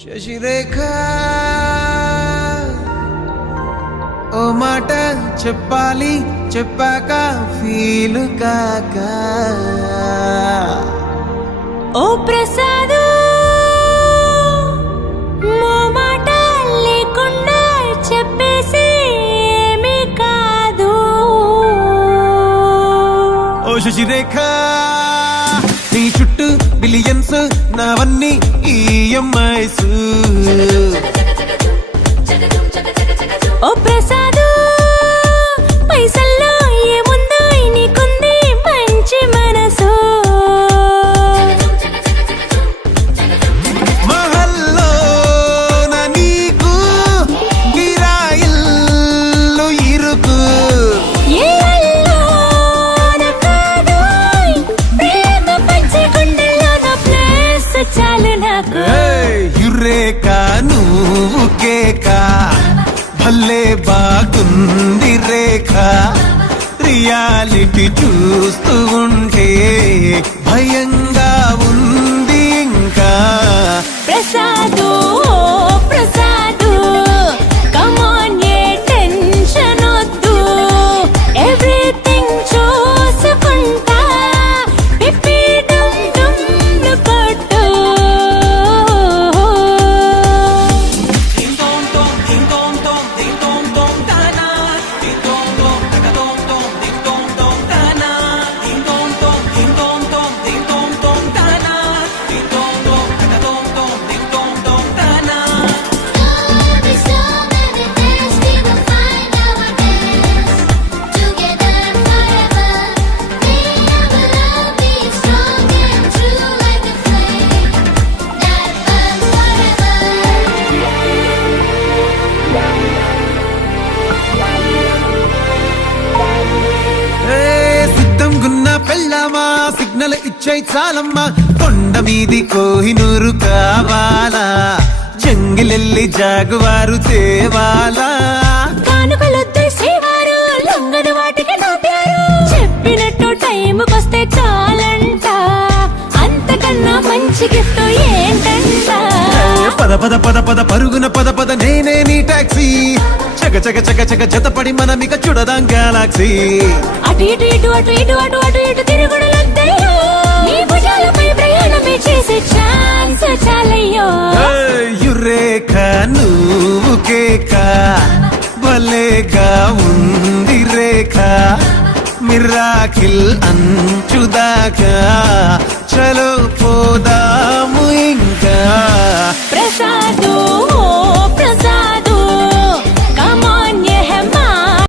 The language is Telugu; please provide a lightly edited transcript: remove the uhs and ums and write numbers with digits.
శశిరేఖ ఓ మాట చెప్పాలి చెప్పాక ఫీలు కాక ఓ ప్రసాదు మో మాట లేకుండా చెప్పేసి ఏమీ కాదు. ఓ శశిరేఖ నీ చుట్టూ బిలియన్స్ నావన్నీ ఈఎంఐస్. ఓ ప్రసాదు పైసల్లో ఏముందో నీకుంది మంచి మనసు. మహల్లో నా నీకు గిరాయిల్లు ఇరుకు. ఏ అల్లోన కాదు ప్రేమ పంచి గుండెల్లో నా ప్లేస్ చాలు నాకు. యురేక నువ్వు కేక భలే బాగుంది రేఖ. రియాలిటీ చూస్తూ ఉంటే భయంగా ఉంది ఇంకా. ప్రసాదు ప్రసాదు కమాన్ ఏ టెన్షన్ వద్దు, ఎవ్రీథింగ్ చూసుకుంటా పిప్పి డమ్ డమ్ కొట్టు. సిద్ధం గున్న పెళ్ళామా సిగ్నల్ ఇచ్చాయి చాలమ్మా. కొండ మీది కోహినూరు కావాలా, జంగిలెల్లి జాగువారు తేవాలా. కానుకలొద్దు శ్రీవారు లొంగని వాటికి నోపారు, చెప్పినట్టు టైంకొస్తే చాలంట, అంతకన్నా మంచి గిఫ్ట్ ఏంటంట. పద పద పద పద పరుగున పద పద నేనే నీ టాక్సీ. చక చక చక చక జతపడి మనమిక చూడదాం గెలాక్సీ. అటు ఇటు ఇటు అటు ఇటు అటు అటు ఇటు తిరుగుడులొద్దయ్యో, నీ భుజాలపై ప్రయాణమే చేసే ఛాన్స్ చాలయ్యో. యురేఖ నువ్వు కేక భలేగా ఉంది రేఖ. మిరాకిల్ అంచుదాకా చలో పోదాము ఇంకా.